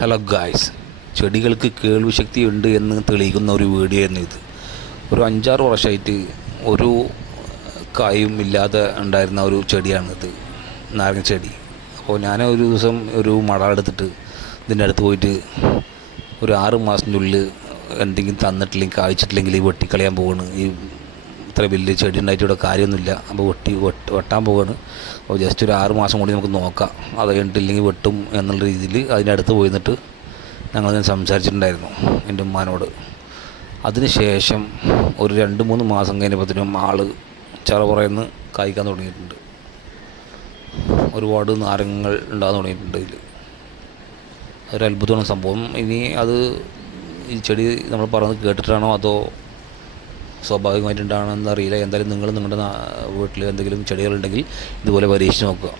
Hello guys ചെടികൾക്ക് കേൾവി ശക്തി ഉണ്ട് എന്ന് തെളിയിക്കുന്ന ഒരു വീഡിയോ ആയിരുന്നു ഇത്. ഒരു അഞ്ചാറ് വർഷമായിട്ട് ഒരു കായും ഇല്ലാതെ ഉണ്ടായിരുന്ന ഒരു ചെടിയാണിത് നാരങ്ങ ചെടി. അപ്പോൾ ഞാൻ ഒരു ദിവസം ഒരു മട എടുത്തിട്ട് ഇതിന്റെ അടുത്ത് പോയിട്ട് ഒരു ആറ് മാസത്തിന്റെ ഉള്ളിൽ എന്തെങ്കിലും തന്നിട്ടില്ലെങ്കിൽ കായ്ച്ചിട്ടില്ലെങ്കിൽ വെട്ടിക്കളയാൻ പോവാണ്. ഈ ഇത്ര വലിയ ചെടി ഉണ്ടായിട്ട് ഇവിടെ കാര്യമൊന്നുമില്ല. അപ്പോൾ വെട്ടി വെട്ട് വെട്ടാൻ പോവാണ്. അപ്പോൾ ജസ്റ്റ് ഒരു ആറ് മാസം കൂടി നമുക്ക് നോക്കാം. അത് കഴിഞ്ഞിട്ടില്ലെങ്കിൽ വെട്ടും എന്നുള്ള രീതിയിൽ അതിന്റെ അടുത്ത് പോയി നിന്നിട്ട് ഞങ്ങളതിന് സംസാരിച്ചിട്ടുണ്ടായിരുന്നു എന്റെ ഉമ്മാനോട്. അതിന് ശേഷം ഒരു രണ്ട് മൂന്ന് മാസം കഴിഞ്ഞപ്പോഴത്തേനും ആൾ ചെറപുറയെന്ന് കായ്ക്കാൻ തുടങ്ങിയിട്ടുണ്ട്. ഒരുപാട് നാരങ്ങൾ ഉണ്ടാകാൻ തുടങ്ങിയിട്ടുണ്ട് ഇതിൽ. ഒരു അത്ഭുതമാണ് സംഭവം. ഇനി അത് ഈ ചെടി നമ്മൾ പറയുന്നത് കേട്ടിട്ടാണോ അതോ സ്വാഭാവികമായിട്ടുണ്ടാണോ അറിയില്ല എന്തായാലും നിങ്ങൾ നിങ്ങളുടെ വീട്ടിൽ എന്തെങ്കിലും ചെടികളുണ്ടെങ്കിൽ ഇതുപോലെ പരീക്ഷിച്ച് നോക്കുക.